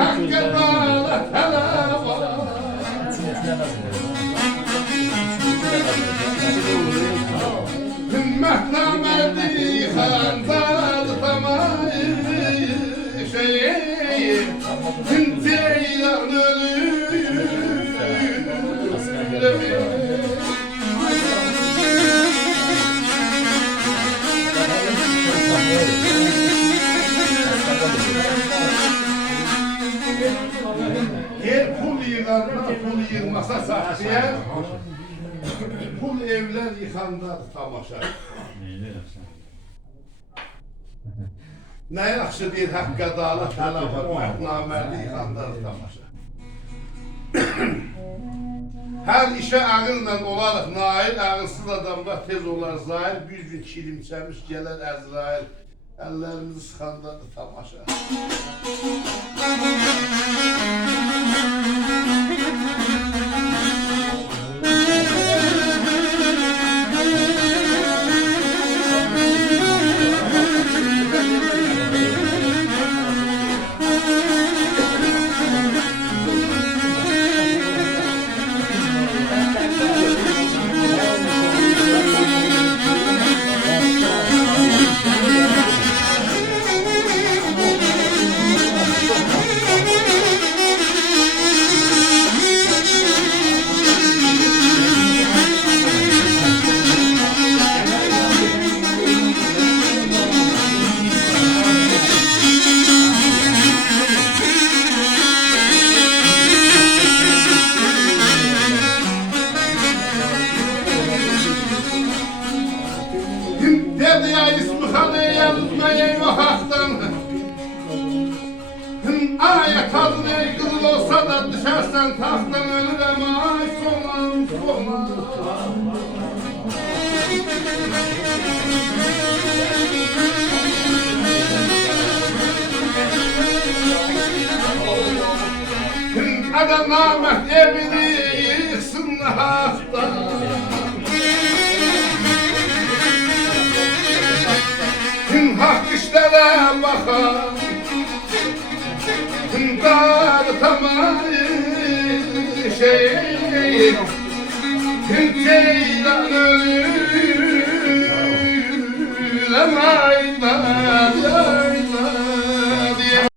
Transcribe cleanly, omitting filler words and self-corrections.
hakka dağla talaba. Himmet namerdi handal tamayı şey Ceylan ölür Yer pul yığanlar, pul yığmasa sahtiyar Pul evler yıkanlar tamaşa Ne yaxşı bir haqqqa dağla tələb var, namərdi yıkanlar tamaşa Hər işə ağılla olarıq nail, ağılsız adamlar tez olar zahir Bir gün kilimçəmiş gələr Əzrail Əllərimizi sıxandadır tamaşa Dedi ya ismi haneye tutmaya yok haktan Ayet adına yıkılır olsa da düşersen tahttan ölürem ay solan solan Adam namert evini yıksın haktan Hak işlere bakar Dağıtamayı şey